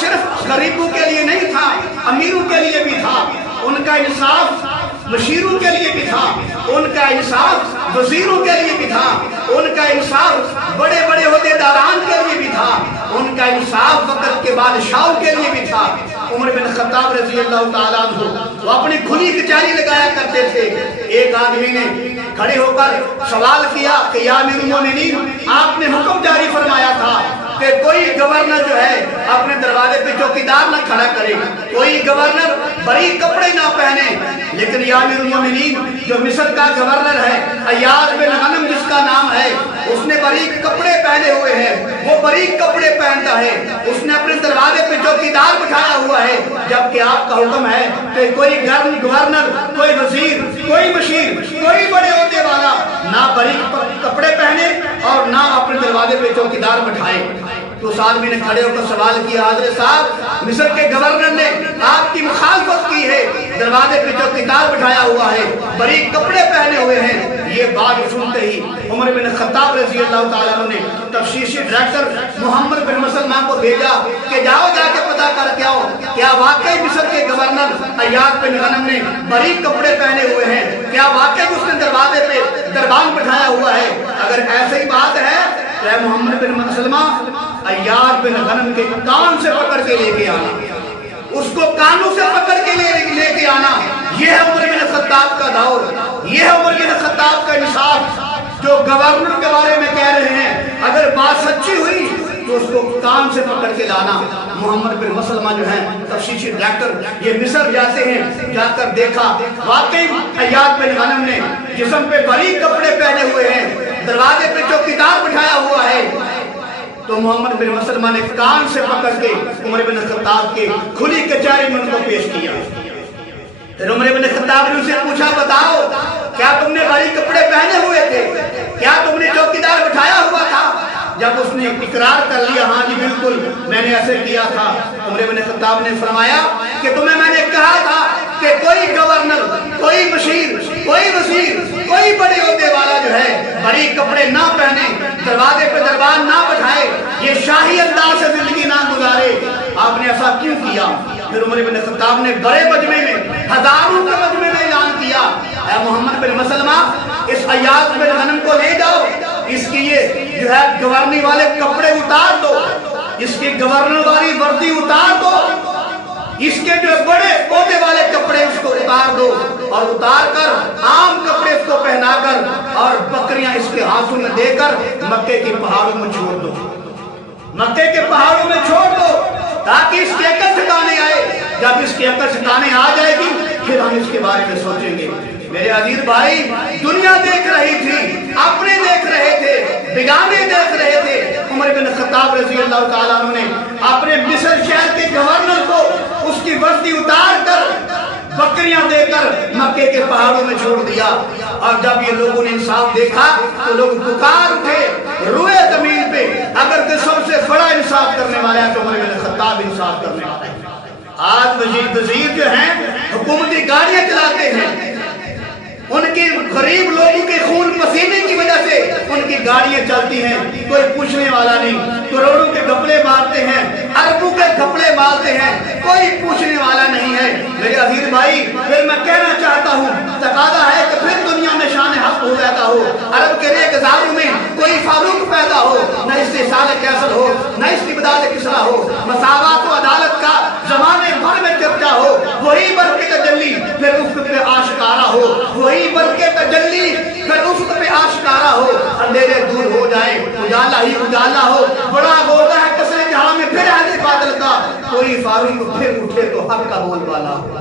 صرف غریبوں کے لیے نہیں تھا، امیروں کے لیے بھی تھا، ان کا انصاف مشیروں کے لیے بھی تھا، ان کا انصاف وزیروں کے لیے بھی تھا، ان کا انصاف بڑے بڑے عہدے داران کے لیے بھی تھا، ان کا انصاف وقت کے بادشاہوں کے لیے بھی تھا۔ عمر بن خطاب رضی اللہ تعالیٰ عنہ وہ اپنی کھلی کچہری لگایا کرتے تھے۔ ایک آدمی نے کھڑے ہو کر سوال کیا کہ یا امیر المومنین، آپ نے حکم جاری فرمایا تھا کہ کوئی گورنر جو ہے اپنے دروازے پہ چوکیدار نہ کھڑا کرے، کوئی گورنر بریک کپڑے نہ پہنے، لیکن یا امیر المومنین جو مصر کا گورنر ہے عیاض بن غنم جس کا نام ہے، اس نے بریک کپڑے پہنے ہوئے ہیں، وہ بریک کپڑے پہنتا ہے، اس نے اپنے دروازے پہ چوکیدار بٹھایا ہوا ہے، جبکہ آپ کا حکم ہے کہ کوئی گورنر، کوئی وزیر، کوئی مشیر، کوئی بڑے عہدے والا نہ بریک کپڑے پہنے اور نہ اپنے دروازے پہ چوکیدار بٹھائے۔ تو اس آدمی نے کھڑے ہو کر سوال کیا، حضرت صاحب مصر کے گورنر نے آپ کی مخالفت کی ہے، دروازے پہ چوکیدار بٹھایا ہوا ہے، بریک کپڑے پہنے ہوئے ہیں۔ یہ بات سنتے ہی عمر بن خطاب رضی اللہ تعالیٰ عنہ نے تفتیشی ڈائریکٹر محمد بن مسلمہ کو بھیجا کہ جاؤ جا کے پتہ کر کے آؤ کیا واقعی مصر کے گورنر عیاض بن غنم نے بریک کپڑے پہنے ہوئے ہیں، کیا واقعی اس نے دروازے پہ دربان بٹھایا ہوا ہے؟ اگر ایسے ہی بات ہے تو اے محمد بن مسلمہ عیاض بن غنم کے کان سے پکڑ کے لے کے آنا، اس کو کانوں سے پکڑ کے لے کے آنا۔ یہ ہے عمر بن خطاب کا دور، یہ ہے عمر بن خطاب کا انصاف۔ جو گورنر کے بارے میں کہہ رہے ہیں اگر بات سچی ہوئی تو اس کو کان سے پکڑ کے لانا۔ محمد بن مسلمہ جو ہیں تفتیشی ڈائریکٹر، یہ مصر جاتے ہیں، جا کر دیکھا واقعی عیاض بن غنم نے جسم پہ بریک کپڑے پہنے ہوئے ہیں، دروازے پہ چوکیدار بٹھایا ہوا ہے۔ تو محمد بن مسلمہ نے کان سے پکڑ کے عمر بن خطاب کے کھلی کچہری میں ان کو پیش کیا۔ پھر عمر بن خطاب نے اسے پوچھا، بتاؤ کیا تم نے بریک کپڑے پہنے ہوئے تھے؟ کیا تم نے چوکیدار بٹھایا ہوا تھا؟ جب اس نے اقرار کر لیا ہاں جی بالکل میں نے ایسے کیا تھا، عمر بن خطاب نے فرمایا کہ تمہیں میں نے کہا تھا کہ کوئی گورنر، کوئی مشیر، کوئی وزیر، کوئی بڑے عہدے والا جو ہے بریک کپڑے نہ پہنے، دروازے پہ دربان نہ بٹھائے، یہ شاہی انداز سے زندگی نہ گزارے۔ آپ نے ایسا کیوں کیا؟ پھر عمر بن خطاب نے بڑے مجمع میں، ہزاروں کے مجمع میں اعلان کیا، اے محمد بن مسلمہ اس عیاض بن غنم کو لے جاؤ، اس کی یہ جو ہے گورنی والے کپڑے اتار دو، اس کی گورنر والی وردی اتار دو، اس کے جو بڑے عہدے والے کپڑے اس کو اتار دو، اور اتار کر عام کپڑے اس کو پہنا کر اور بکریاں اس کے ہاتھوں میں دے کر مکے کی پہاڑوں میں چھوڑ دو، مکے کے پہاڑوں میں چھوڑ دو، تاکہ اس کی عقل ٹھکانے آئے۔ جب اس کی عقل ٹھکانے آ جائے گی پھر ہم اس کے بارے میں سوچیں گے۔ میرے عزیز بھائی، دنیا دیکھ رہی تھی، اپنے دیکھ رہے تھے، بیگانے دیکھ رہے تھے۔ عمر بن خطاب رضی اللہ تعالیٰ عنہ نے اپنے مصر شہر کے گورنر کو اس کی وردی اتار کر بکریاں دے کر مکے کے پہاڑوں میں چھوڑ دیا۔ اور جب یہ لوگوں نے انصاف دیکھا تو لوگ پکار اٹھے روئے زمین پہ، اگر کہ سب سے بڑا انصاف کرنے والا ہے تو عمر بن خطاب انصاف کرنے والا ہے۔ آج وزیر جو ہیں حکومتی گاڑیاں چلاتے ہیں، ان کی غریب لوگوں کے خون پسینے کی وجہ سے ان کی گاڑیاں چلتی ہیں، کوئی پوچھنے والا نہیں، کروڑوں کے گھپلے مارتے ہیں، اربوں کے گھپلے مارتے ہیں، کوئی پوچھنے والا نہیں ہے۔ میرے عزیز بھائی، پھر میں کہنا چاہتا ہوں تقاضا ہے کہ پھر دنیا میں شان حق ہو پیدا ہو، عرب کے نیکزاروں میں کوئی فاروق پیدا ہو، نہ استحصال قیصر ہو، نہ استبداد کسریٰ ہو، مساوات و عدالت کا زمانے بھر میں چرچا ہو، وہی برق تجلی پھر افق پہ آشکارا ہو، وہی برق تجلی پھر افق پہ آشکارا ہو، اندھیرے دور ہو جائیں اجالا ہی اجالا ہو، بڑا ہوگا ہے کسرے جہاں میں پھر اہل بادل کا، کوئی فاروق پھر اٹھے تو حق کا بول والا ہو۔